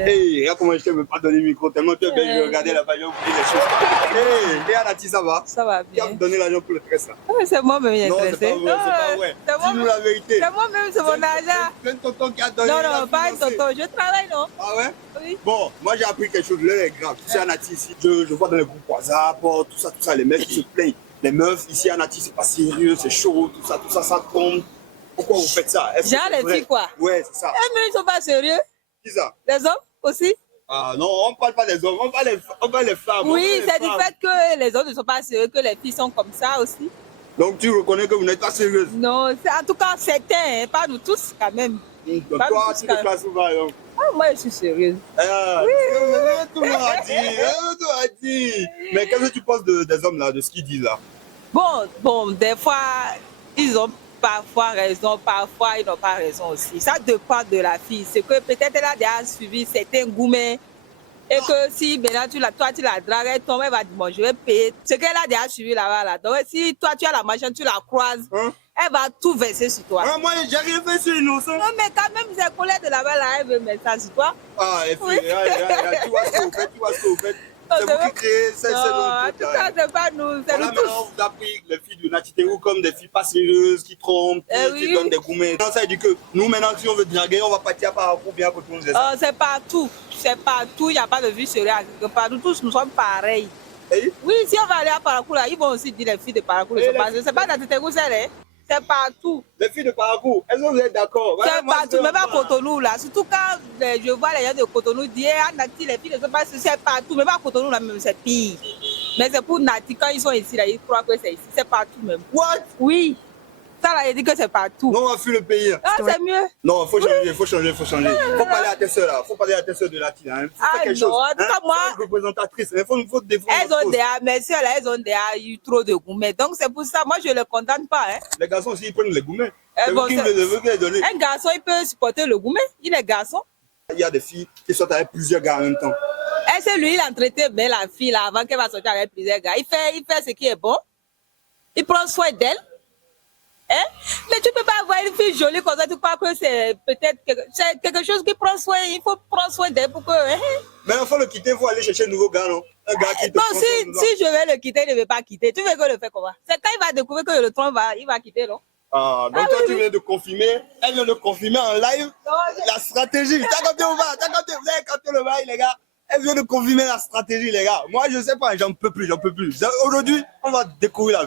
Hey, regarde comment je t'ai même pas donné le micro. Tellement tu es belle, je regardais là-bas, j'ai oublié les choses. Hey, et Anati, ça va? Ça va Qui a bien. donné l'argent pour le tresse là? C'est moi-même Non, c'est intéressé. pas vrai, c'est pas vrai. C'est moi-même. Dis-nous la vérité. C'est moi-même, c'est mon argent. C'est un tonton qui a donné. Non, il a non, pas un financé. tonton. Je travaille, non? Ah ouais? Oui. Bon, moi j'ai appris quelque chose, l'heure est grave. Tu sais, Anati ici, je vois dans les groupes WhatsApp, tout ça, les mecs qui se plaignent. Les meufs ici, Anati, c'est pas sérieux, c'est chaud, tout ça, ça tombe. Pourquoi vous faites ça? Genre les filles, quoi. Ouais, c'est ça. Eh, mais ils sont pas sérieux. Qui ça? Les hommes aussi. Ah non, on parle pas des hommes, on parle des femmes. Oui, c'est du fait que les hommes ne sont pas sérieux, que les filles sont comme ça aussi. Donc tu reconnais que vous n'êtes pas sérieuse? Non, en tout cas certains, hein, pas nous tous quand même. Donc Pas toi, tous, tu quand te classes souvent, donc. Ah, moi, je suis sérieuse. Ah, tout le monde a dit, tout le monde a dit. Mais qu'est-ce que tu penses des hommes là, de ce qu'ils disent là? Bon, des fois, ils ont parfois raison, parfois ils n'ont pas raison aussi. Ça dépend de la fille. C'est que peut-être elle a déjà suivi certains gourmets et que si maintenant toi tu la dragues, elle tombe, elle va dire bon, je vais payer. Ce qu'elle a déjà suivi là-bas là. Donc si toi tu as la machine, tu la croises, elle va tout verser sur toi. Ah, moi j'ai rien fait sur innocent. Non, mais quand même, ses collègues de là-bas là, elle veut mettre ça sur toi. Ah, et puis, Oui. tu vois ce que vous faites. C'est vous qui créez, c'est Non, en tout cas, c'est pas nous, c'est voilà, nous maintenant, tous. on vous a pris les filles de Natitérou comme des filles pas sérieuses, qui trompent, qui Oui. donnent des gourmets. Non, ça veut dire que nous, maintenant, si on veut draguer, on va partir par ou bien côté nous. C'est partout, il n'y a pas de vie sérieuse quelque part. Nous tous, nous sommes pareils. Et Oui, si on va aller à Parakou, là, ils vont aussi dire les filles de Parakou. C'est pas dans Tétégou, c'est partout. les filles de Parakou, est-ce que vous êtes d'accord? C'est partout, même à Cotonou, là. Surtout quand je vois les gens de Cotonou dire, Nati, les filles ne sont pas ici, c'est partout. Même à Cotonou, là, même, c'est pire. Mais c'est pour Nati, quand ils sont ici, là, ils croient que c'est ici. C'est partout même. What? Oui. Ça, là, il dit que c'est partout. Non, on va fuir le pays. Ah, c'est mieux. Non, faut changer. Faut parler à tes soeurs là. Faut parler à tes soeurs de Latine. Hein. Faut faire quelque chose. En tout cas, moi, représentatrice. Il faut défendre. elles ont déjà, mes soeurs, là, elles ont déjà eu trop de gourmets. Donc, c'est pour ça, moi, je ne les condamne pas. Hein. Les garçons aussi, ils prennent les gourmets. Eh C'est bon, vous qui les donnez. Un garçon, il peut supporter le gourmet. Il est garçon. Il y a des filles qui sortent avec plusieurs gars en même temps. Et c'est lui, il a traité bien la fille là, avant qu'elle va sortir avec plusieurs gars. Il fait ce qui est bon. Il prend soin d'elle. Hein? Mais tu ne peux pas avoir une fille jolie comme ça, tu crois que c'est peut-être quelque chose qui prend soin. Il faut prendre soin d'elle pour que. Hein? Mais il faut le quitter, il faut aller chercher un nouveau gars, non? Un gars qui te Non, prend soin, si je vais le quitter, il ne veut pas quitter. Tu veux que je le fasse comment? C'est quand il va découvrir que le tronc il va quitter, non? Ah, donc toi, tu viens de confirmer, elle vient de confirmer en live la stratégie. T'as capté ou pas? Vous avez capté le bail, les gars? Elle vient de confirmer la stratégie, les gars. Moi, je sais pas, j'en peux plus. Aujourd'hui, on va découvrir la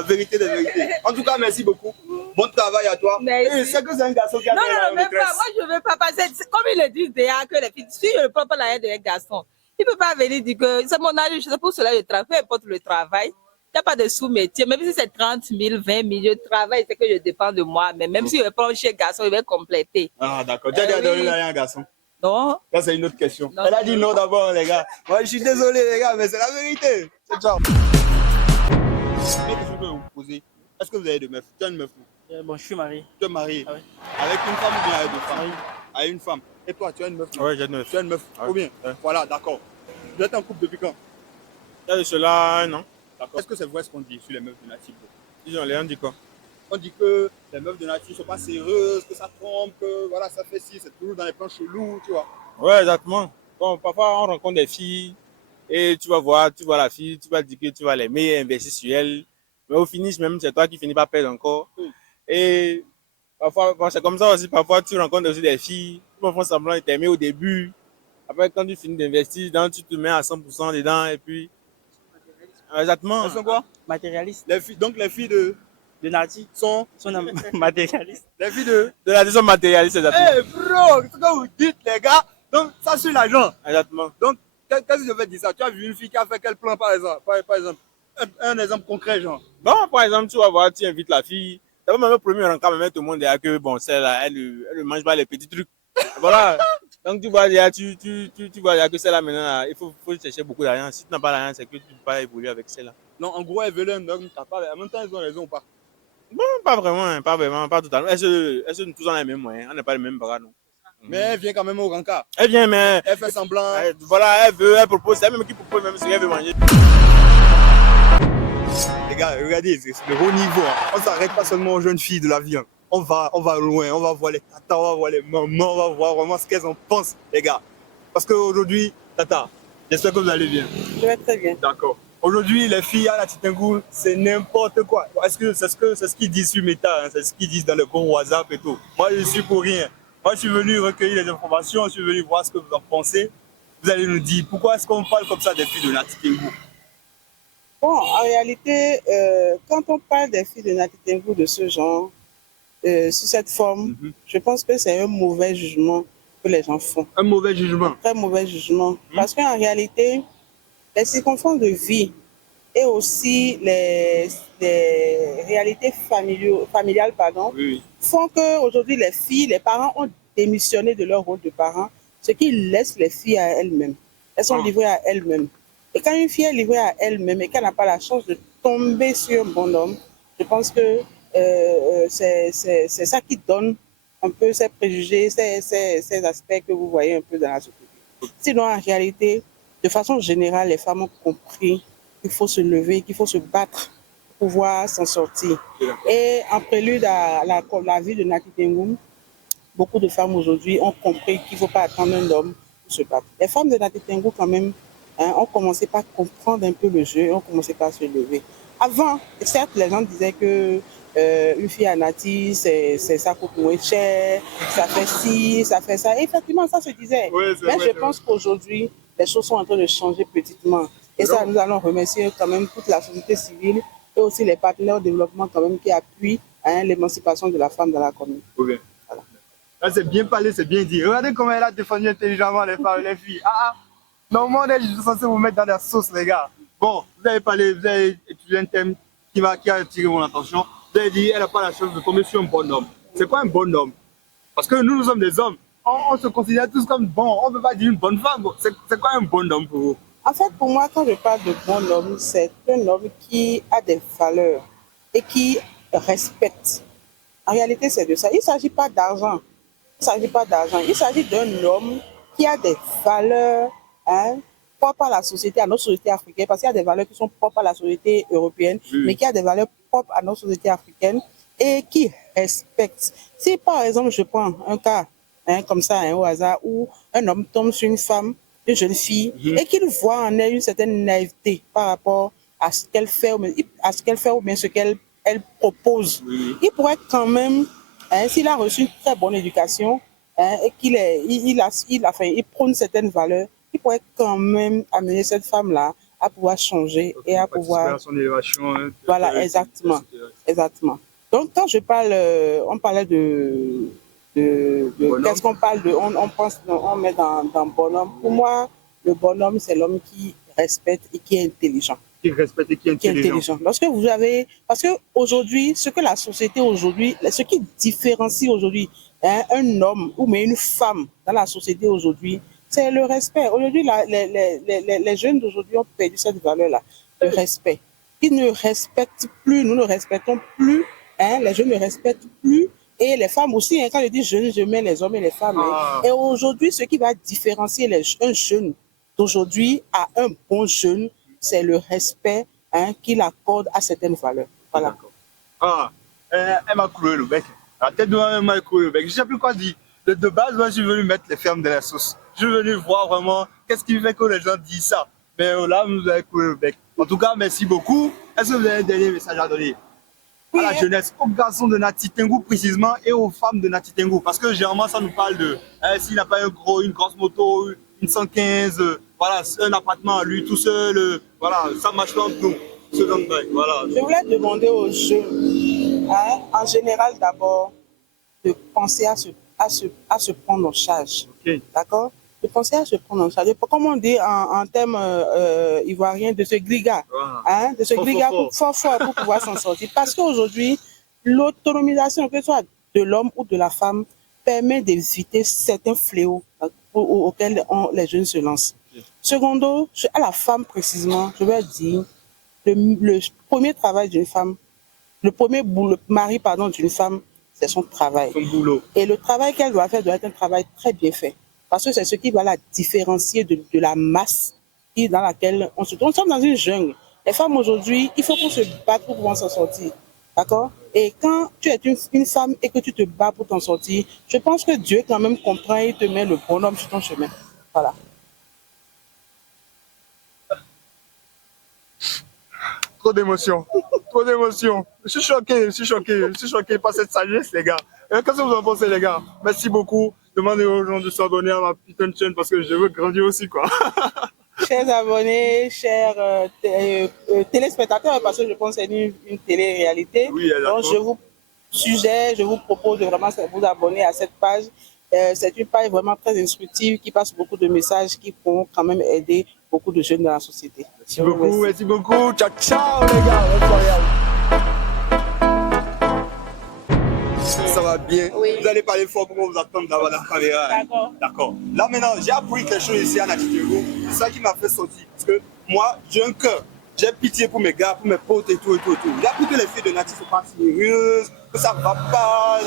vérité des vérités. En tout cas, merci beaucoup. Bon travail à toi. Merci. Et c'est que c'est un garçon qui a Non, fait la même pas. Moi, je ne veux pas passer. Comme ils le disent déjà, que les filles, si je ne prends pas la haine d'un garçon, il ne peut pas venir dire que c'est mon âge, c'est pour cela que je travaille, peu importe le travail. Il n'y a pas de sous-métier. Même si c'est 30 000, 20 000, je travaille, c'est que je dépends de moi. Mais même si je prends chez garçon, il va compléter. Ah, d'accord. Tu as déjà donné la haine à un garçon? Non. Ça, c'est une autre question. Non, Elle a dit non d'abord, les gars. Moi, je suis désolé, les gars, mais c'est la vérité. C'est ciao. Je veux vous poser. Est-ce que vous avez des meufs? Tu as une meuf? Bon, je suis marié. Tu es marié? Ah ouais. Avec une femme ou bien avec deux femmes? Oui. Avec une femme. Et toi, tu as une meuf? Ouais, j'ai une meuf. Tu as une meuf? Ouais. Combien? Ouais. Voilà, d'accord. Vous êtes en couple depuis quand? Et cela, non. D'accord. Est-ce que c'est vrai ce qu'on dit sur les meufs de Natif? Ils ont l'air, on dit quoi? On dit que les meufs de Natif ne sont pas sérieuses, que ça trompe, que voilà, ça fait ci, c'est toujours dans les plans chelous, tu vois. Ouais, exactement. Bon, parfois, on rencontre des filles et tu vois la fille, tu vas dire que tu vas l'aimer, investir sur elle. Mais au finish, même, c'est toi qui finis par perdre encore. Oui. Et parfois, bon, c'est comme ça aussi. Parfois, tu rencontres aussi des filles qui font semblant de t'aimer au début. Après, quand tu finis d'investir, tu te mets à 100% dedans et puis. Exactement. Elles sont quoi? Matérialiste. Les filles, donc les filles de Nati. sont. Matérialiste. Les filles de. De la décision matérialiste, exactement. Eh bro, c'est ce que vous dites, les gars. Donc, ça sur l'argent. Exactement. Donc, qu'est-ce que je vais dire ça? Tu as vu une fille qui a fait quel plan, par exemple? Par exemple, un exemple concret, genre. Bon, par exemple, tu vas voir, tu invites la fille. D'abord, même le premier rencard, même tout le monde dit que bon, celle-là, elle ne mange pas les petits trucs. Voilà. Donc, tu vois, tu vois que celle-là, maintenant, là, il faut chercher beaucoup d'argent. Si tu n'as pas d'argent, c'est que tu ne peux pas évoluer avec celle-là. Non, en gros, elles veulent un homme capable. En même temps, elles ont raison ou pas? Bon, pas vraiment, pas totalement. Elles sont tous dans les mêmes moyens. On n'a pas les mêmes bras, non. Mais elle vient quand même au rencard. Elle vient, mais. Elle fait semblant. Voilà, elle propose. C'est elle même qui propose, même ce qu'elle veut manger. Les gars, regardez, c'est le haut niveau. Hein. On ne s'arrête pas seulement aux jeunes filles de la vie. Hein. On va loin, on va voir les tatas, on va voir les mamans, on va voir vraiment ce qu'elles en pensent, les gars. Parce qu'aujourd'hui, Tata, j'espère que vous allez bien. Je vais très bien. D'accord. Aujourd'hui, les filles à la Titengou, c'est n'importe quoi. Est-ce que c'est ce qu'ils disent sur Meta, hein, c'est ce qu'ils disent dans le groupe WhatsApp et tout. Moi, je suis pour rien. Moi, je suis venu recueillir les informations, je suis venu voir ce que vous en pensez. Vous allez nous dire pourquoi est-ce qu'on parle comme ça des filles de la Titengou. Bon, en réalité, quand on parle des filles de Natitengu de ce genre, sous cette forme, je pense que c'est un mauvais jugement que les gens font. Un mauvais jugement. Très mauvais jugement. Parce qu'en réalité, les circonstances de vie et aussi les réalités familiales Oui. font qu'aujourd'hui, les filles, les parents ont démissionné de leur rôle de parents, ce qui laisse les filles à elles-mêmes. Elles sont livrées à elles-mêmes. Et quand une fille est livrée à elle-même et qu'elle n'a pas la chance de tomber sur un bon homme, je pense que c'est ça qui donne un peu ces préjugés, ces aspects que vous voyez un peu dans la société. Sinon, en réalité, de façon générale, les femmes ont compris qu'il faut se lever, qu'il faut se battre pour pouvoir s'en sortir. Et en prélude à la vie de Natitengu, beaucoup de femmes aujourd'hui ont compris qu'il ne faut pas attendre un homme pour se battre. Les femmes de Natitengu, quand même, ont commencé par comprendre un peu le jeu, ont commencé par se lever. Avant, certes, les gens disaient que une fille à Nati, ça coûte moins cher, ça fait ci, ça fait ça. Et effectivement, ça se disait. Oui, mais je pense qu'aujourd'hui, les choses sont en train de changer petitement. Et ça, nous allons remercier quand même toute la société civile et aussi les partenaires au développement quand même qui appuient l'émancipation de la femme dans la commune. Oui. Voilà. Là, c'est bien parlé, c'est bien dit. Regardez comment elle a défendu intelligemment les femmes, les filles. Normalement, je suis censé vous mettre dans la sauce, les gars. Bon, vous avez parlé, vous avez étudié un thème qui a attiré mon attention. Vous avez dit, elle n'a pas la chance de tomber sur un bon homme. C'est quoi un bon homme? Parce que nous sommes des hommes. On se considère tous comme bons. On ne peut pas dire une bonne femme. C'est quoi un bon homme pour vous? En fait, pour moi, quand je parle de bon homme, c'est un homme qui a des valeurs et qui respecte. En réalité, c'est de ça. Il ne s'agit pas d'argent. Il ne s'agit pas d'argent. Il s'agit d'un homme qui a des valeurs propres à la société, à notre société africaine, parce qu'il y a des valeurs qui sont propres à la société européenne, mais qui a des valeurs propres à notre société africaine et qui respecte. Si, par exemple, je prends un cas comme ça, au hasard, où un homme tombe sur une femme, une jeune fille, et qu'il voit en elle une certaine naïveté par rapport à ce qu'elle fait, ou bien ce qu'elle propose, il pourrait quand même, s'il a reçu une très bonne éducation, et il prône certaines valeurs, il pourrait quand même amener cette femme-là à pouvoir changer et à pouvoir... son élévation. Voilà, exactement. Donc, quand je parle, on parlait de qu'est-ce qu'on parle de, on met dans bonhomme. Pour moi, le bonhomme, c'est l'homme qui respecte et qui est intelligent. Qui respecte et qui est intelligent. Parce qu'aujourd'hui, ce que la société aujourd'hui, ce qui différencie aujourd'hui un homme ou mais une femme dans la société aujourd'hui, c'est le respect. Aujourd'hui, les jeunes d'aujourd'hui ont perdu cette valeur-là, le respect. Ils ne respectent plus, nous ne respectons plus, les jeunes ne respectent plus. Et les femmes aussi, quand je dis jeunes, je mets les hommes et les femmes. Et aujourd'hui, ce qui va différencier un jeune d'aujourd'hui à un bon jeune, c'est le respect qu'il accorde à certaines valeurs. Voilà. Elle m'a cloué le bec. La tête de moi m'a cloué le bec. Je ne sais plus quoi dire. De base, moi, je suis venu mettre les femmes dans la sauce. Je suis venu voir vraiment qu'est-ce qui fait que les gens disent ça. Mais là, vous avez cloué le bec. En tout cas, merci beaucoup. Est-ce que vous avez un dernier message à donner à la jeunesse, aux garçons de Natitengu précisément et aux femmes de Natitengu? Parce que généralement, ça nous parle de s'il n'a pas une grosse moto, une 115, voilà, un appartement à lui tout seul, voilà, ça marche pas entre nous. Voilà. Je voulais demander aux jeunes, en général d'abord, de penser à se prendre en charge. Okay. D'accord? De penser à se prendre en charge. Comme on dit en termes ivoiriens, de se gliga. De se gliga fort pour pouvoir s'en sortir. Parce qu'aujourd'hui, l'autonomisation, que ce soit de l'homme ou de la femme, permet d'éviter certains fléaux auxquels les jeunes se lancent. Secondo, à la femme précisément, je vais dire, le premier travail d'une femme, le mari d'une femme, c'est son travail. Son boulot. Et le travail qu'elle doit faire doit être un travail très bien fait. Parce que c'est ce qui va la différencier de la masse dans laquelle on se trouve. Nous sommes dans une jungle. Les femmes aujourd'hui, il faut qu'on se batte pour pouvoir s'en sortir. D'accord? Et quand tu es une femme et que tu te bats pour t'en sortir, je pense que Dieu quand même comprend et te met le bonhomme sur ton chemin. Voilà. Trop d'émotion. Trop d'émotion. Je suis choqué par cette sagesse, les gars. Qu'est-ce que vous en pensez, les gars? Merci beaucoup. Demandez aux gens de s'abonner à ma putain de chaîne parce que je veux grandir aussi, quoi. Chers abonnés, chers téléspectateurs, parce que je pense que c'est une télé-réalité. Oui, donc je vous propose de vraiment vous abonner à cette page. C'est une page vraiment très instructive qui passe beaucoup de messages qui pourront quand même aider beaucoup de jeunes dans la société. Merci beaucoup. Ciao, ciao, les gars. Incroyable. Ça va bien. Oui. Vous allez parler fort pour qu'on vous attende d'avoir la caméra. D'accord. D'accord. Là maintenant, j'ai appris quelque chose ici à Natitego. C'est ça qui m'a fait sortir. Parce que moi, j'ai un cœur. J'ai pitié pour mes gars, pour mes potes et tout. J'ai appris que les filles de Nati sont pas sérieuses, que ça va pas.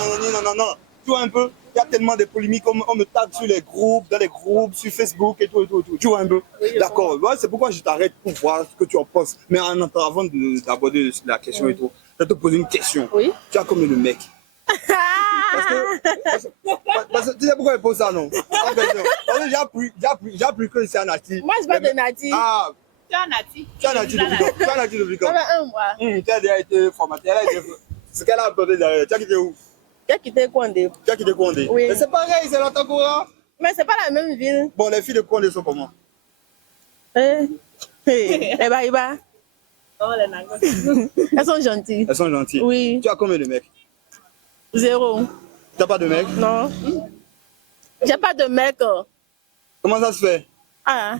Non. Tu vois un peu, il y a tellement de polémiques, on me tague sur les groupes, dans les groupes, sur Facebook et tout. Tu vois un peu. Oui, d'accord. Ouais, c'est pourquoi je t'arrête pour voir ce que tu en penses. Mais avant d'aborder la question et tout, je vais te poser une question. Oui. Tu as combien de mecs? Parce que tu sais pourquoi je pose ça, non? Parce que j'ai appris que c'est un Nati. Moi, je parle de Nati. Ah, Tu es un Nati. tu as Nati depuis quand? Tu as Nati depuis quand? Ça fait un mois. Tu as déjà été formaté. Ce qu'elle a apporté derrière. Tu as quitté où? Tu as quitté Kondé. Tu as quitté Condé. Oui. Mais c'est pareil, c'est l'Antakora. Mais c'est pas la même ville. Bon, les filles de Condé sont comment? Iba. Oh, les nagos. Elles sont gentilles. Elles sont gentilles. Oui. Tu as combien de mecs? 0. Tu n'as pas de mecs? Non. J'ai pas de mec. Comment ça se fait? Ah.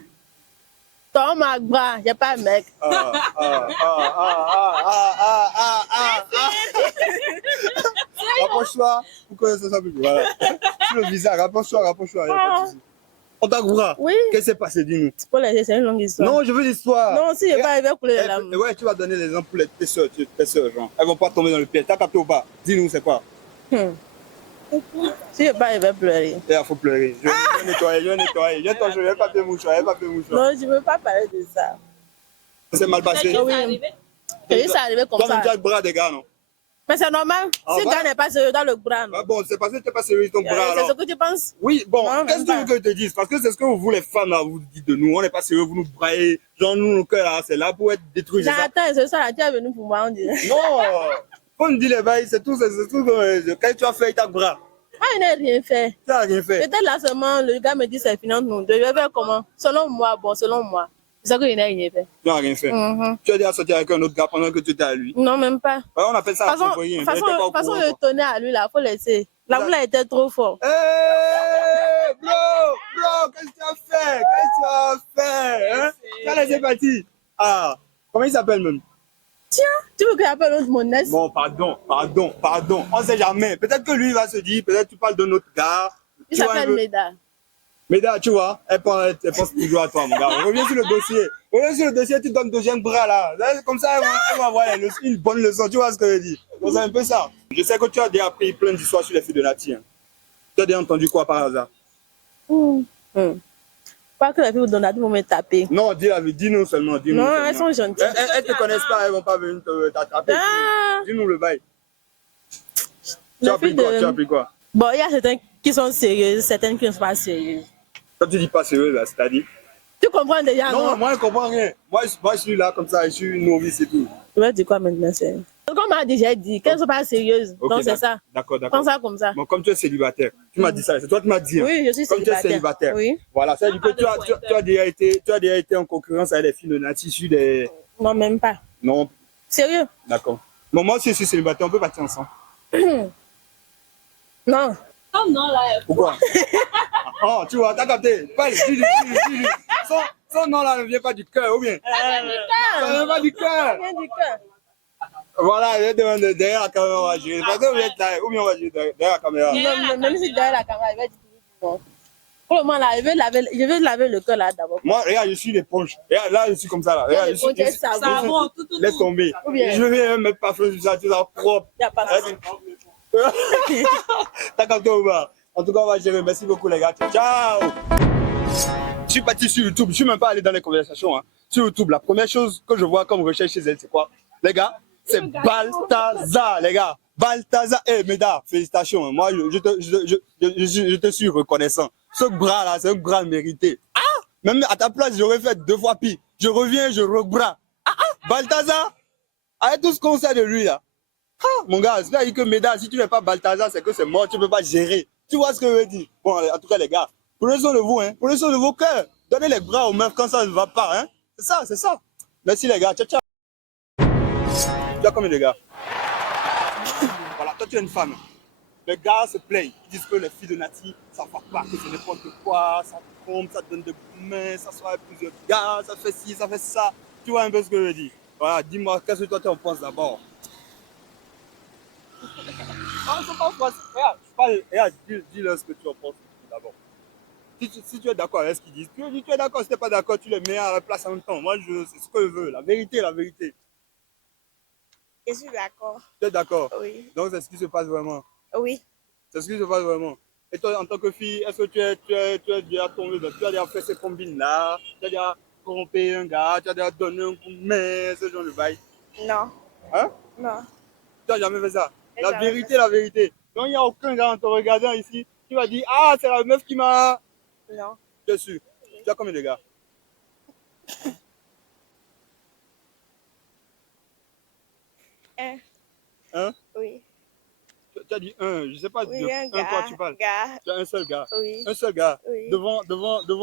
Toi, ma bras, j'ai pas de mec. Rapproche-toi. Pourquoi ça s'appelle? Voilà. Sur le visage, rapproche-toi. Y a pas de souci. On t'a couru. Oui. Qu'est-ce qui s'est passé? Dis-nous. Pour les c'est une longue histoire. Non, je veux l'histoire. Non, si j'ai pas arrivé à couler les larmes. Ouais, tu vas donner l'exemple pour tes soeurs, genre. Elles vont pas tomber dans le piège. T'as capté ou pas? Dis-nous, c'est quoi? Si j'ai pas arrivé à pleurer. Il faut pleurer. Je vais nettoyer. Je vais pas te mouchoir. Non, je veux pas parler de ça. C'est mal passé. Oui. Et ça arrivé comme Toi, ça. tu as le bras des gars, non? Mais c'est normal. Ah, Si le ouais? gars n'est pas sérieux dans le bras, non. Ah bon, c'est parce que tu n'es pas sérieux ton bras, C'est alors. ce que tu penses? Oui, bon, Non, qu'est-ce que tu même veux que je te dise? Parce que c'est ce que vous, les femmes, là, vous dites de nous. On n'est pas sérieux, vous nous braillez. Genre, nous, nos cœurs, là, c'est là pour être détruits. c'est ça? J'attends, ce soir, là, tu es venu pour moi, on dirait. Non! Faut nous dire les bails, c'est tout. Quand tu as fait ta bras, Ah, il n'a rien fait. tu n'as rien fait. Peut-être là seulement, le gars me dit c'est fini entre nous deux. Je vais faire comment? Selon moi. C'est ça qu'il n'a rien fait. Tu n'as rien fait. Tu as déjà sorti avec un autre gars pendant que tu étais à lui. Non, même pas. Ouais, on appelle ça De à s'envoyer. façon, le tonner à lui, là, il faut laisser. La boule était trop fort. Hey, bro, qu'est-ce que tu as fait? Hein? Tu as laissé partir. Ah, comment il s'appelle même? Tiens, tu veux que j'appelle l'autre mon ex? Bon, pardon. On ne sait jamais. Peut-être que lui va se dire, peut-être tu parles d'un autre gars. Il Tu vois un s'appelle peu. Meda. Meda, tu vois, elle pense toujours à toi, mon gars. Reviens sur le dossier, tu donnes le deuxième bras là. Comme ça, elle va avoir une bonne leçon. Tu vois ce que je veux dire? Donc, c'est un peu ça. Je sais que tu as déjà appris plein d'histoires sur les filles de Nati. Hein. Tu as déjà entendu quoi par hasard? Pas que la fille vous donne à tout moment me taper. Non, dis-nous seulement. Dis-nous Non, seulement. elles sont gentilles. Elles ne te connaissent pas, elles ne vont pas venir t'attraper. Ah. Dis-nous le bail. Tu Les as appris filles quoi? de- Tu as appris quoi? Bon, il y a certaines qui sont sérieuses, certaines qui ne sont pas sérieuses. Quand tu dis pas sérieux, là, c'est-à-dire? Tu comprends déjà, Non, non? moi, je ne comprends rien. Moi, je suis là comme ça, je suis une novice et tout. Tu vas dire quoi maintenant, c'est... Comme on m'a déjà dit, qu'elles ne sont pas sérieuses. Ok, Donc, c'est ça. D'accord. Prends ça comme ça. Bon, comme tu es célibataire, tu m'as dit ça, c'est toi qui m'as dit. Hein. Oui, je suis Comme tu es célibataire. célibataire. Oui. Voilà, ça veut dire que tu as déjà été en concurrence avec les filles de Nati sur des. Non, même pas. Non, Sérieux? d'accord. Bon, moi aussi, je suis célibataire, on peut partir ensemble. Non. Pourquoi? Oh, tu vois, t'as capté. Parle, dis-lui. Son nom là ne vient pas du cœur, ou bien? Ça ne vient pas du cœur. Rien du cœur. Voilà, je demande derrière la caméra, on va gérer. Parce que vous êtes là, ou bien on va gérer derrière la caméra. Non, même si derrière la caméra, il va dire non. Pour le moment, là, je vais laver le cœur là d'abord. Moi, regarde, je suis l'éponge. Regarde, là, je suis comme ça, là. Regarde, L'éponge, elle savon. Laisse tomber. Ou bien- Je vais mettre parfum sur ça, tout ça propre. Il n'y a pas ça. T'as capté ou pas? En tout cas, on va gérer. Merci beaucoup, les gars. Ciao! Je suis parti sur YouTube. Je suis même pas allé dans les conversations. Hein. Sur YouTube, la première chose que je vois comme recherche chez elle, c'est quoi? Les gars, c'est Balthazar, les gars. Balthazar. Eh, Meda, félicitations. Hein. Moi, je te suis reconnaissant. Ce bras-là, c'est un bras mérité. Ah! Même à ta place, j'aurais fait 2 fois pire. Je reviens, je rebras. Balthazar, Avec tout ce qu'on sait de lui, là. Ah, mon gars, c'est-à-dire que Médard, si tu n'es pas Balthazar, c'est que c'est mort, tu ne peux pas gérer. Tu vois ce que je veux dire? Bon, en tout cas, les gars, prenez soin de vous, hein. Prenez soin de vos cœurs. Donnez les bras aux meufs quand ça ne va pas, hein. C'est ça, c'est ça. Merci, les gars. Ciao, ciao. Tu as combien de gars? Voilà, toi, tu es une femme. Les gars se plaignent. Ils disent que les filles de Nati, ça ne va pas, que c'est n'importe quoi, ça trompe, ça donne des mains, ça soit avec plusieurs gars, ça fait ci, ça fait ça. Tu vois un peu ce que je veux dire? Voilà, dis-moi, qu'est-ce que toi, tu en penses d'abord? Ah, c'est pas facile. Regarde, dis-leur ce que tu en penses d'abord. Si tu es d'accord avec ce qu'ils disent, tu dis tu es d'accord. Si tu n'es pas d'accord, tu les mets à la place en même temps. Moi, c'est ce que je veux. La vérité, la vérité. Je suis d'accord. Tu es d'accord? Oui. Donc, c'est ce qui se passe vraiment. Oui. C'est ce qui se passe vraiment. Et toi, en tant que fille, est-ce que tu es déjà tombé, tu as déjà fait ces combines-là, tu as déjà trompé un gars, tu as déjà donné un coup de main, ce genre de bail? Non. Hein? Non. Tu n'as jamais fait ça? J'ai La jamais vérité, fait ça. la vérité. Donc, il n'y a aucun gars en te regardant ici qui va dire ah, c'est la meuf qui m'a. Non. Je suis sûr. Tu as combien de gars? Un. Hein? Oui. Tu as dit un, je ne sais pas Oui, de un un quoi gars. tu parles. Gars. Tu as un seul gars. Oui. Un seul gars. Oui. Devant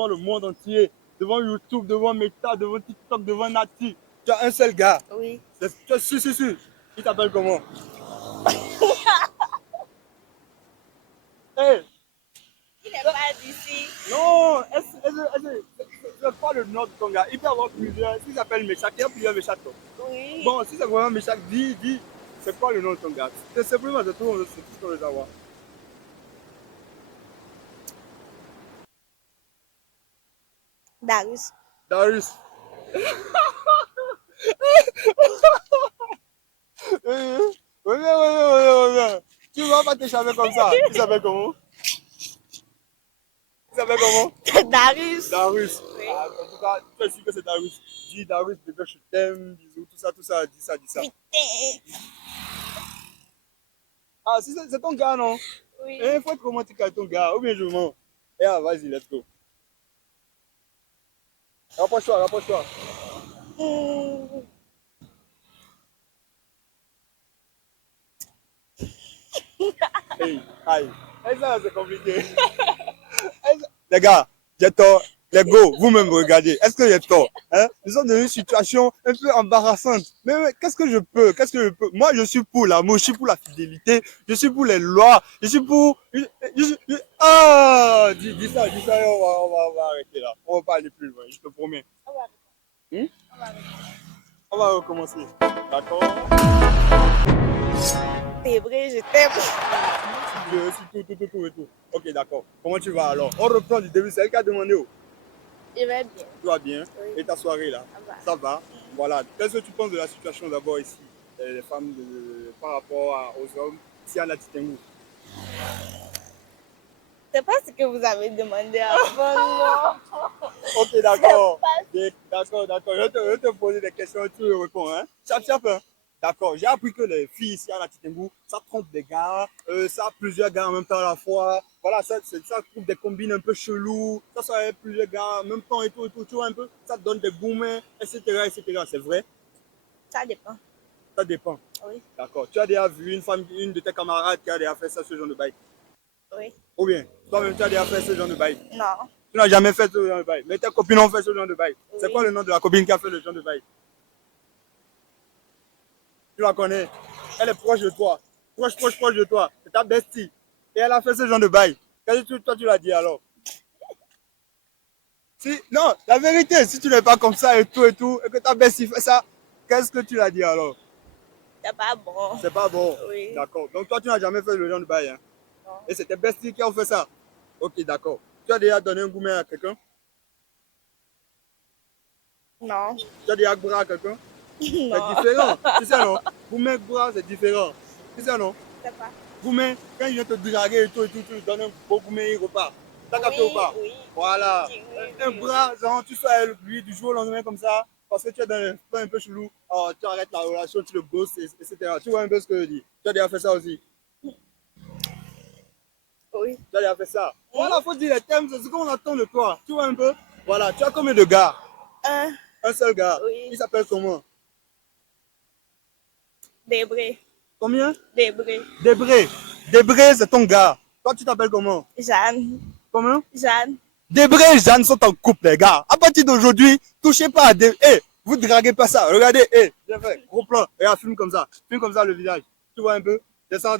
le monde entier, devant YouTube, devant Meta, devant TikTok, devant Nati. Tu as un seul gars. Oui. Tu es sûr, sûr, sûr. Il t'appelle comment? Hey, Il n'est pas d'ici. non, c'est pas le nom de ton gars. Il peut avoir plusieurs. S'il s'appelle Meshach, il y a plusieurs Meshach. Oui. Bon, si c'est vraiment Meshach, dis, c'est quoi le nom de ton gars? C'est simplement de tout, c'est tout ce qu'on veut savoir. Darius. Darius. Reviens. Tu vas pas t'échapper comme ça. Tu s'appelles comment? Tu s'appelles comment? Darius. Darius. Oui. Ah, en tout cas, tu es sûr que c'est Darius. Dis Darius, bébé, je t'aime, bisous, tout ça, dis ça. Putain. Ah, si c'est ton gars, non? Oui. Il faut être romantique avec ton gars, ou bien je mens. Eh, ah, vas-y, let's go. Rapproche-toi. Hmm. Hey, aïe. Eh, ça, c'est compliqué. Les gars, j'ai tort. Les go, vous-même regardez. Est-ce que j'ai tort? Hein? Nous sommes dans une situation un peu embarrassante. Mais qu'est-ce que je peux? Moi, je suis pour l'amour, je suis pour la fidélité, je suis pour les lois, je suis pour. Ah! Dis ça, et on va arrêter là. On va pas aller plus loin, je te promets. On va Hmm? on va arrêter. On va recommencer. D'accord? T'es vrai, je t'aime. Tout et tout. Ok, d'accord. Comment tu vas alors? On reprend du début. C'est elle qui a demandé. Oh. Je vais bien. Tu vas bien? Oui. Et ta soirée là? Ça va. Ça va? Voilà. Qu'est-ce que tu penses de la situation d'abord ici? Les femmes par rapport aux hommes ici à la Titengu? C'est pas ce que vous avez demandé avant, non? Ok, d'accord. D'accord. Je vais te poser des questions et tu me réponds. Hein? Chap, hein? D'accord. J'ai appris que les filles ici à la Titengu, ça trompe des gars, ça a plusieurs gars en même temps à la fois. Voilà, ça trouve des combines un peu chelous. Ça avec plusieurs gars en même temps et tout. Tu vois un peu, ça te donne des gourmets, etc. C'est vrai? Ça dépend. Ça dépend. Oui. D'accord. Tu as déjà vu une de tes camarades qui a déjà fait ça, ce genre de bail? Oui. Ou bien, toi-même, tu as déjà fait ce genre de bail? Non. Tu n'as jamais fait ce genre de bail. Mais tes copines ont fait ce genre de bail. Oui. C'est quoi le nom de la copine qui a fait le genre de bail? Tu la connais? Elle est proche de toi. Proche de toi. C'est ta bestie. Et elle a fait ce genre de bail. Qu'est-ce que toi, tu l'as dit alors? Non, la vérité, si tu n'es pas comme ça et tout, et que ta bestie fait ça, qu'est-ce que tu l'as dit alors? C'est pas bon. C'est pas bon. Oui. D'accord. Donc toi, tu n'as jamais fait le genre de bail. Hein? Non. Et c'est tes besties qui ont fait ça? Ok, d'accord. Tu as déjà donné un gourmet à quelqu'un? Non. Tu as déjà bras à quelqu'un? C'est Non. différent. Tu sais, non? Gourmet, bras, c'est différent. Tu sais, non? C'est pas. Gourmet, quand il vient te draguer et tout, tu lui donnes un beau gourmet, il repart. T'as capté ou pas? Oui. Voilà. Oui. Un bras, genre, tu sois avec lui du jour au lendemain comme ça, parce que tu es dans un temps un peu chelou, alors, tu arrêtes la relation, tu le bosses, etc. Tu vois un peu ce que je dis. Tu as déjà fait ça aussi? Oui. Tu as déjà fait ça? Voilà, faut dire les thèmes, c'est ce qu'on attend de toi. Tu vois un peu? Voilà, tu as combien de gars? Un. Un seul gars. Oui. Il s'appelle comment? Débré. Combien? Débré. Débré. Débré, c'est ton gars. Toi, tu t'appelles comment? Jeanne. Comment? Jeanne. Débré et Jeanne sont en couple, les gars. À partir d'aujourd'hui, touchez pas à des... Eh, vous draguez pas ça. Regardez, bien fait. Gros plan. Regarde, filme comme ça. Filme comme ça le visage. Tu vois un peu? Descends.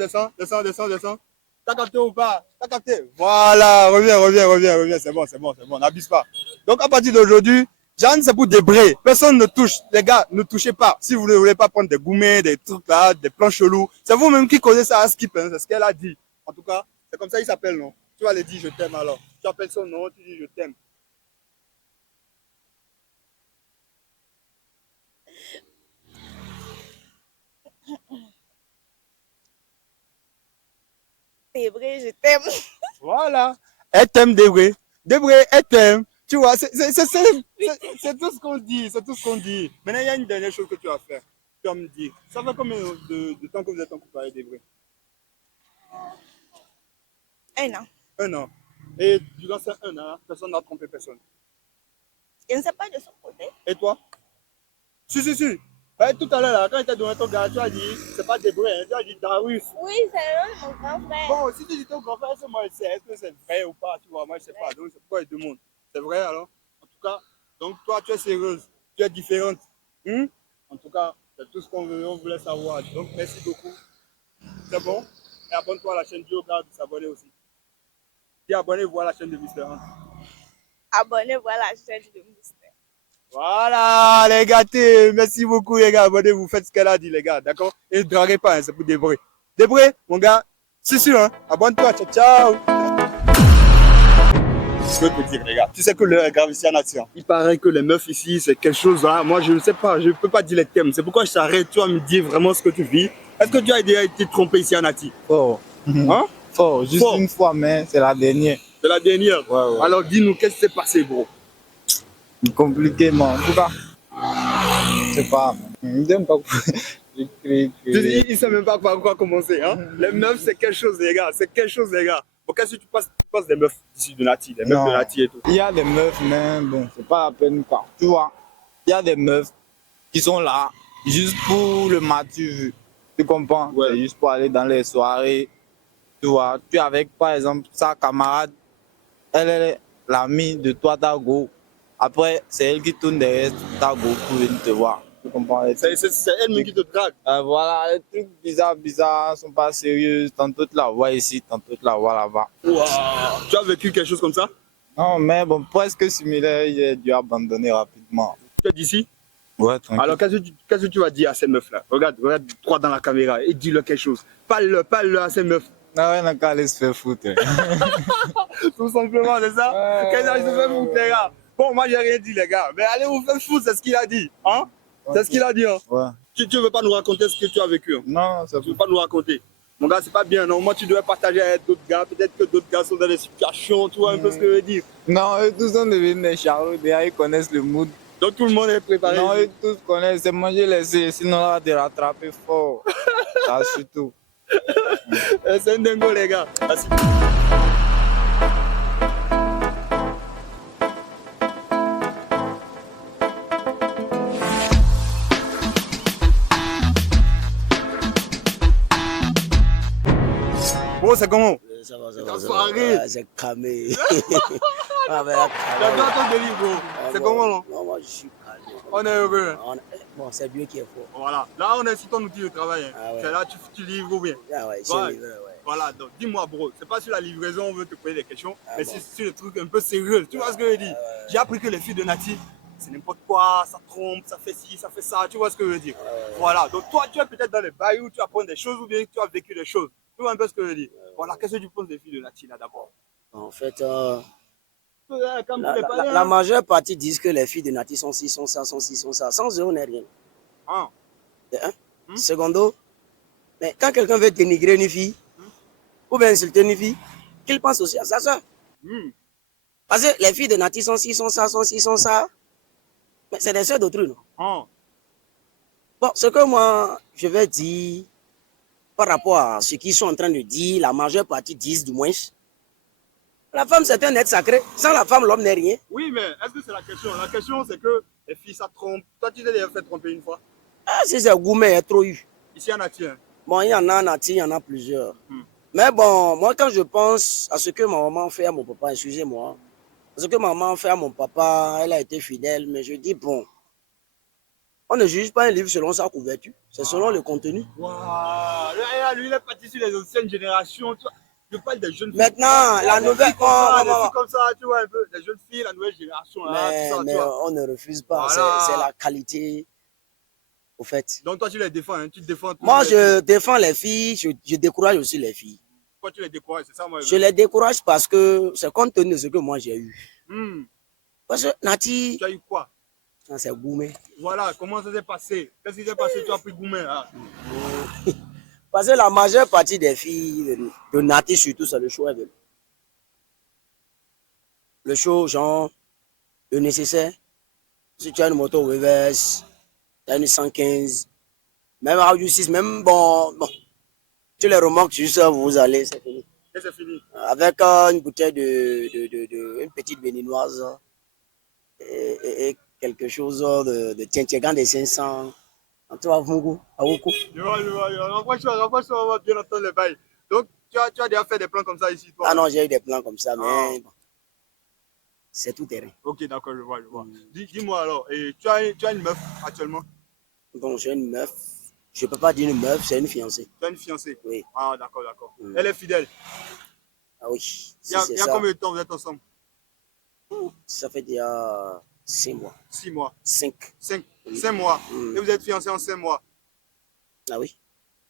T'as capté ou pas? T'as capté? Voilà, reviens. C'est bon. N'abuse pas. Donc, à partir d'aujourd'hui, Jeanne, c'est pour Débré. Personne ne touche. Les gars, ne touchez pas. Si vous ne voulez pas prendre des gourmets, des trucs là, des plans chelous, c'est vous-même qui causez ça à Skip. Hein. C'est ce qu'elle a dit. En tout cas, c'est comme ça il s'appelle, non? Tu vas lui dire je t'aime alors. Tu appelles son nom, tu dis je t'aime. Débré, je t'aime. Voilà. Elle t'aime, Débré. Débré, elle t'aime. Tu vois, c'est tout ce qu'on dit. C'est tout ce qu'on dit. Maintenant, il y a une dernière chose que tu vas faire. Tu vas me dire. Ça fait combien de temps que vous êtes en couple avec Débré? 1 an. 1 an. Et durant ces 1 an, personne n'a trompé personne. Je ne sais pas de son côté. Et toi? Si. Ouais, tout à l'heure, là, quand il t'a donné ton gars, tu as dit, c'est pas Débré, hein, tu as dit Darius. Oui, c'est mon grand frère. Bon, si tu dis ton grand frère, c'est moi, je sais. Est-ce que c'est vrai ou pas? Tu vois, moi, je sais pas. Donc, c'est pourquoi je demande. C'est vrai, alors? En tout cas, donc, toi, tu es sérieuse. Tu es différente. En tout cas, c'est tout ce qu'on voulait savoir. Donc, merci beaucoup. C'est bon? Et abonne-toi à la chaîne Dioga de s'abonner aussi. Et abonnez-vous à la chaîne de Mister Hunt. Abonnez-vous à la chaîne de Mister. Voilà, les gâtés. Merci beaucoup, les gars. Abonnez-vous. Faites ce qu'elle a dit, les gars. D'accord? Et ne draguez pas, hein, c'est pour Débré. Débré, mon gars. C'est sûr, hein. Abonne-toi. Ciao. Je veux te dire, les gars. Tu sais que l'heure est grave ici en nature. Il paraît que les meufs ici, c'est quelque chose, hein. Moi, je ne sais pas. Je ne peux pas dire les thèmes. C'est pourquoi je t'arrête. Tu vas me dire vraiment ce que tu vis. Est-ce que tu as déjà été trompé ici en Nati? Fort. Hein? Fort. Juste Fort. une fois, mais c'est la dernière. C'est la dernière. Ouais. Alors, dis-nous, qu'est-ce qui s'est passé, bro? Compliqué, non. En tout cas, je sais pas. Je n'aime pas. Il ne sait même pas par quoi commencer. Hein? Les meufs, c'est quelque chose, les gars. C'est quelque chose, les gars. Bon, qu'est-ce que tu passes des meufs ici de Nati, des meufs de Nati et tout? Il y a des meufs, mais bon, c'est pas la peine quoi. Tu vois, il y a des meufs qui sont là juste pour le matu. Tu comprends? Ouais. C'est juste pour aller dans les soirées. Tu vois, tu es avec, par exemple, sa camarade. Elle est l'amie de toi, Tago. Après, c'est elle qui tourne derrière Tago pour venir te voir. Tu comprends? C'est elle-même qui te drague. Voilà, les trucs bizarres sont pas sérieux. Tantôt tu la vois ici, tantôt tu la vois là-bas. Wow. Tu as vécu quelque chose comme ça? Non, mais bon, presque similaire, j'ai dû abandonner rapidement. Tu es d'ici? Ouais, tranquille. Alors, qu'est-ce que tu vas dire à ces meufs-là? Regarde droit dans la caméra et dis-leur quelque chose. Parle-leur à ces meufs. Ah ouais, n'a qu'à aller se faire foutre. Tout simplement, c'est ça? Ouais. Qu'est-ce qu'ils se fait foutre, les gars? Bon, moi, j'ai rien dit, les gars. Mais allez vous faire foutre, c'est ce qu'il a dit. Hein? C'est ce qu'il a dit. Hein? Ouais. Tu ne veux pas nous raconter ce que tu as vécu? Hein? Non, c'est Tu ne veux pas nous raconter? Mon gars, c'est pas bien. Non, moi, tu devais partager avec d'autres gars. Peut-être que d'autres gars sont dans des situations. Tu vois un peu ce que je veux dire? Non, eux tous sont devenus des charlots. Déjà, ils connaissent le mood. Donc, tout le monde est préparé. Non, eux tous connaissent. C'est manger les sinon on va te rattraper fort. Ça, surtout. C'est un dingo, les gars. Merci. Bon, c'est comment? Ça va, Ta soirée. c'est camé. J'adore ton délire, bro. C'est comment, non? Non, moi, je suis calme. On est heureux. Hein? Bon, c'est Dieu qui est fort. Voilà. Là, on est sur ton outil de travail. Hein. Ah ouais. C'est là, tu livres ou bien? Ah ouais, Ouais. c'est livré, ouais. Voilà, donc dis-moi, bro, c'est pas sur la livraison on veut te poser des questions, mais bon. c'est sur des trucs un peu sérieux. Tu vois ce que je veux dire? J'ai appris que les filles de Nati, c'est n'importe quoi, ça trompe, ça fait ci, ça fait ça. Tu vois ce que je veux dire? Voilà, donc toi, tu es peut-être dans les bails où tu apprends des choses ou bien tu as vécu des choses. Tu vois un peu ce que je veux dire? Voilà, qu'est-ce que tu penses des filles de Nati là d'abord? En fait, Comme tu les parles, la majeure partie disent que les filles de Nati sont ci, sont ça, sont ci, sont ça. Sans eux, on n'est rien. hein? De un. Secondo, mais quand quelqu'un veut dénigrer une fille, ou bien insulter une fille, qu'il pense aussi à sa soeur. Parce que les filles de Nati sont ci, sont ça, sont ci, sont ça. Mais c'est des soeurs d'autrui, non? Hein? Bon, ce que moi, je vais dire par rapport à ce qu'ils sont en train de dire, la majeure partie disent du moins. La femme, c'est un être sacré. Sans la femme, l'homme n'est rien. Oui, mais est-ce que c'est la question? La question, c'est que les filles, ça trompe. Toi, tu t'es déjà fait tromper une fois? Ah, si c'est gourmet, il y a trop eu. Ici, en a-t-il un? Bon, il y en a, Nati, il y en a plusieurs. Mais bon, moi, quand je pense à ce que ma maman fait à mon papa, excusez-moi, ce que ma maman fait à mon papa, elle a été fidèle, mais je dis, bon, on ne juge pas un livre selon sa couverture, c'est selon le contenu. Waouh, lui, il est parti sur les anciennes générations. Tu vois. Je parle des jeunes filles. Maintenant, la nouvelle... Des filles comme ça, tu vois un peu. Les jeunes filles, la nouvelle génération. Là, Mais, tout ça, mais tu vois. on ne refuse pas, Voilà. c'est la qualité, au fait. Donc toi, tu les défends, hein? Tu te défends. Moi, je défends les filles, je décourage aussi les filles. Pourquoi tu les décourages? C'est ça, moi. Je les décourage parce que c'est compte tenu de ce que moi j'ai eu. Parce que Nati, Tu as eu quoi? c'est gourmet. Voilà, comment ça s'est passé? Qu'est-ce qui s'est passé? Tu as pris Goumen là. Parce que la majeure partie des filles de Nati, surtout, c'est le show. Le show, genre, le nécessaire. Si tu as une moto reverse, tu as une 115, même Audio 6, même bon, tu les remarques juste, vous allez, c'est fini. Et c'est fini. Avec une bouteille une petite béninoise et quelque chose de Tientiegan de 500. Tu vas Vungu, à Woko. Je vois. Franchement, bien entendre les bails. Donc, tu as déjà fait des plans comme ça ici, toi? Ah non, j'ai eu des plans comme ça, mais bon, c'est tout terrain. Ok, d'accord, je vois. Dis-moi alors, et tu as une meuf actuellement? Bon, j'ai une meuf. Je ne peux pas dire une meuf, c'est une fiancée. Tu as une fiancée? Oui. Ah, d'accord. Elle est fidèle? Ah oui. Il y a combien de temps vous êtes ensemble? Ça fait déjà 6 mois. 6 mois. 5. 5 mois. Et vous êtes fiancés en 5 mois? Ah oui.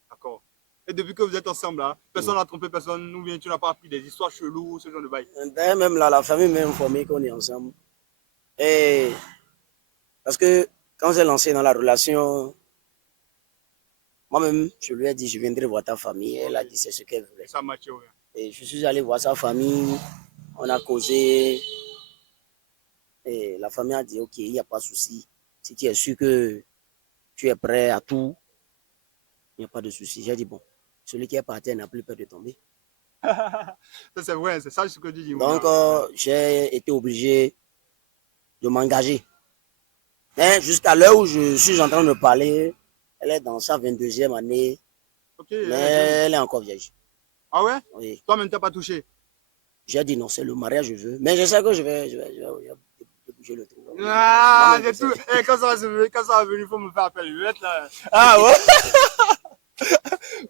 D'accord. Et depuis que vous êtes ensemble, là, personne n'a trompé personne, ou bien tu n'as pas appris des histoires cheloues, ce genre de bail? Ben, même là, la famille m'a informé qu'on est ensemble. Et parce que quand j'ai lancé dans la relation, moi-même, je lui ai dit, je viendrai voir ta famille. Elle a dit, c'est ce qu'elle voulait. Ça matche, oui. Et je suis allé voir sa famille, on a causé. Et la famille a dit, ok, il n'y a pas de souci. Si tu es sûr que tu es prêt à tout, il n'y a pas de souci. J'ai dit, bon, celui qui est parti n'a plus peur de tomber. Ça, c'est vrai, c'est ça ce que tu dis. Donc, j'ai été obligé de m'engager. Mais jusqu'à l'heure où je suis en train de parler, elle est dans sa 22e année, Okay, mais elle est encore vierge. Ah ouais? Oui. Toi-même, tu n'as pas touché? J'ai dit non, c'est le mariage que je veux. Mais je sais que je vais bouger le trou. Ah, c'est tout. Et quand ça va venir, il faut me faire appel. Je vais être là. Ah ouais?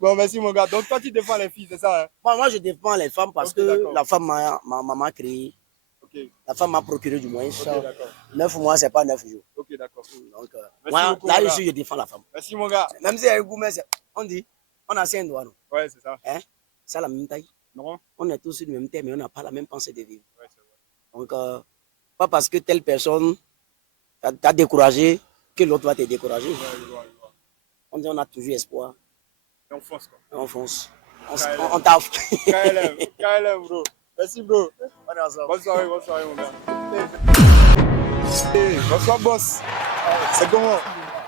Bon, merci mon gars. Donc toi, tu défends les filles, c'est ça? Hein? Moi, je défends les femmes parce que la femme m'a créé. Okay. La femme m'a procuré du moins. Okay, 9 mois, c'est pas 9 jours. Ok, d'accord. Donc, moi, beaucoup, là, je défends la femme. Merci mon gars. Même si elle est gourmet, on dit, on a 5 doigts. Non? Ouais, c'est ça. Hein? C'est la même taille. Non. On est tous sur le même thème, mais on n'a pas la même pensée de vivre. Ouais, c'est vrai. Donc, pas parce que telle personne t'a découragé que l'autre va te décourager. Ouais, je vois. On dit on a toujours espoir. Et on fonce quoi. On fonce. On taffe. KLM, bro. Merci, bro. On est ensemble. Bonne soirée, mon gars. Hey, bonsoir, boss. C'est comment?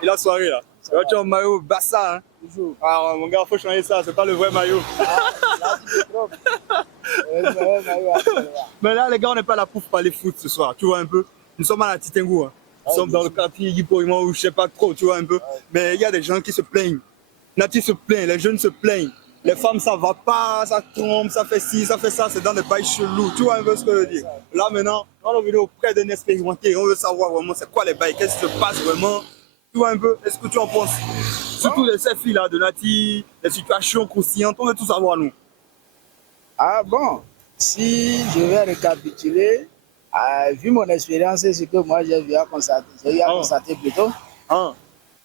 Et la soirée, là? Tu as un maillot Bassa, hein? Toujours. Ah, mon gars, faut changer ça. C'est pas le vrai maillot. Mais là, les gars, on n'est pas là pour parler foot ce soir. Tu vois un peu? Nous sommes à la Titengou. Hein. Nous sommes dans le quartier Yipoïman ou je sais pas trop, tu vois un peu. Mais il y a des gens qui se plaignent. Nati se plaint, les jeunes se plaignent. Les femmes, ça va pas, ça trompe, ça fait ci, ça fait ça, c'est dans des bails chelous. Tu vois un peu ce que je veux dire? Là, maintenant, on est venu auprès d'un expérimenté. On veut savoir vraiment c'est quoi les bails, qu'est-ce qui se passe vraiment. Tu vois un peu? Est-ce que tu en penses? Surtout ces filles-là de Nati, les situations croustillantes, on veut tout savoir, nous. Ah bon, si je vais récapituler, vu mon expérience et ce que moi j'ai eu à constater plutôt,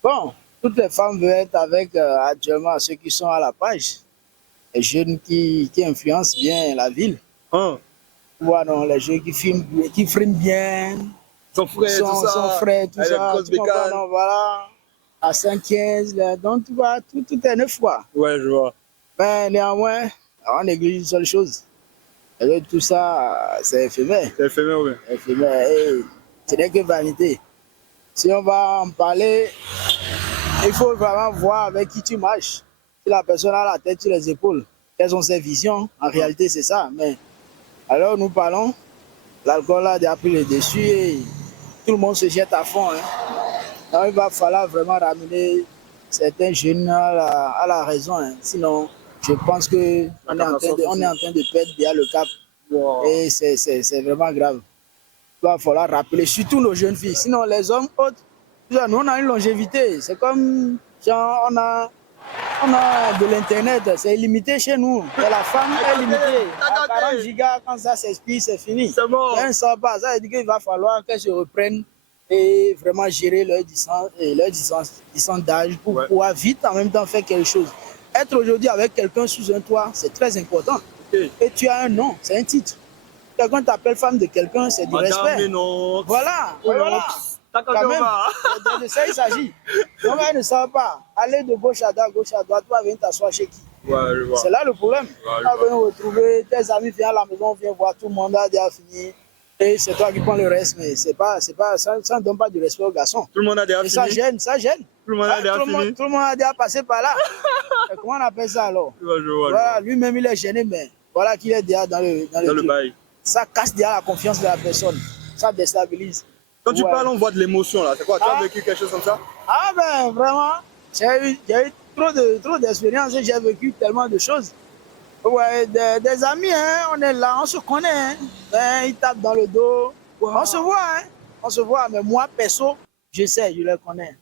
bon, toutes les femmes veulent être avec actuellement ceux qui sont à la page, les jeunes qui influencent bien la ville. Voilà, les jeunes qui friment bien, son frère, tout ça, voilà, à 5-15, donc tu vois, tout est neuf fois. Ouais, je vois. Mais néanmoins, on néglige une seule chose. Et tout ça, c'est éphémère. C'est éphémère, oui. Éphémère. Et ce n'est que vanité. Si on va en parler, il faut vraiment voir avec qui tu marches. Si la personne a la tête sur les épaules, quelles sont ses visions, en réalité c'est ça. Mais alors nous parlons, l'alcool a déjà pris le dessus et tout le monde se jette à fond. Hein. Donc il va falloir vraiment ramener certains jeunes à la raison. Hein. Sinon, je pense qu'on est en train de perdre déjà le cap. Wow. Et c'est vraiment grave. Il va falloir rappeler, surtout nos jeunes filles. Sinon, les hommes autres, nous, on a une longévité. C'est comme, genre, on a de l'Internet, c'est illimité chez nous. Et la femme est limitée. À 40 gigas, quand ça s'expire, c'est fini. C'est bon. Elle ne sort pas. Ça veut dire qu'il va falloir qu'elles se reprennent et vraiment gérer leur distance d'âge pour pouvoir vite en même temps faire quelque chose. Être aujourd'hui avec quelqu'un sous un toit, c'est très important. Okay. Et tu as un nom, c'est un titre. Quelqu'un t'appelle femme de quelqu'un, c'est du respect. Non. Voilà, voilà. Quand même, de ça il s'agit. Donc elle ne sort pas. Aller de gauche à droite, toi viens t'asseoir chez qui? C'est là le problème. Tu vas venir retrouver tes amis, viens à la maison, viens voir tout le monde a déjà fini. Et c'est toi qui prends le reste, mais ça ne donne pas du respect aux garçons. Tout le monde a déjà fini. Ça gêne. Tout le monde a déjà fini. Tout le monde a déjà passé par là. Comment on appelle ça alors? Voilà, lui-même il est gêné, mais voilà qu'il est déjà dans le bail. Ça casse déjà la confiance de la personne. Ça déstabilise. Quand tu parles, on voit de l'émotion là. C'est quoi? Tu as vécu quelque chose comme ça? Ah ben vraiment, j'ai eu trop d'expérience et j'ai vécu tellement de choses. Ouais, des amis, hein, on est là, on se connaît. Hein. Ben, ils tapent dans le dos. Wow. On se voit, mais moi, perso, je sais, je les connais.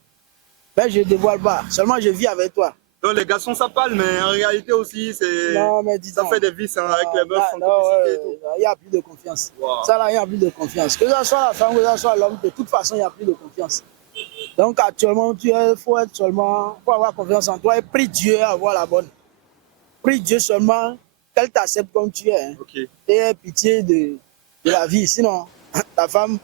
Ben, je ne dévoile pas. Seulement, je vis avec toi. Donc, les garçons, ça parle, mais en réalité aussi, c'est. Non, mais dis ça fait des vices hein, avec les meufs, et tout. Il n'y a plus de confiance. Wow. Ça, là, il n'y a plus de confiance. Que ce soit la femme, que ce soit l'homme, de toute façon, il n'y a plus de confiance. Donc, actuellement, il faut avoir confiance en toi et prie Dieu à avoir la bonne. Prie Dieu seulement qu'elle t'accepte comme tu es. Hein. Okay. Et aie pitié de la vie. Sinon, ta femme,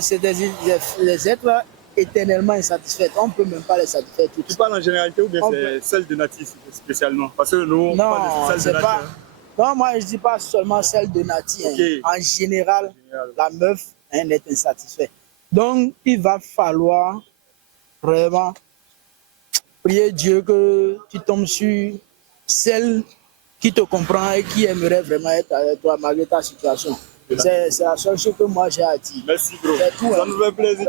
c'est des êtres éternellement insatisfaits. On ne peut même pas les satisfaire toutes. Tu parles en généralité ou bien c'est celle de Nati spécialement? Parce que nous, on parle de celle de Nati. Non, moi, je ne dis pas seulement celle de Nati. Okay. Hein. En général, la meuf est insatisfaite. Donc, il va falloir vraiment prier Dieu que tu tombes sur celle qui te comprend et qui aimerait vraiment être avec toi malgré ta situation. C'est la seule chose que moi j'ai à dire. Merci bro. Tout, ça nous fait plaisir.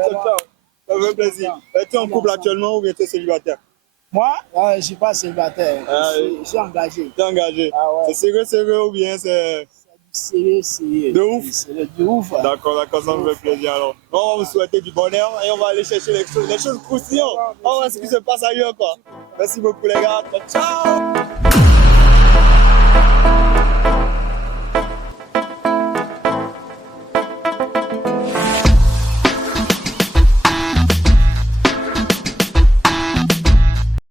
Ça me fait plaisir. Es-tu en couple actuellement ou bien tu es célibataire? Moi, je ne suis pas célibataire. Je suis engagé. Tu es engagé? Ouais. C'est sérieux ou bien c'est... Sérieux. De ouf? De ouf. D'accord, ça me fait plaisir alors. On va vous souhaiter du bonheur et on va aller chercher les choses croustillantes. On va voir ce qui se passe ailleurs quoi. Merci beaucoup les gars. Ciao!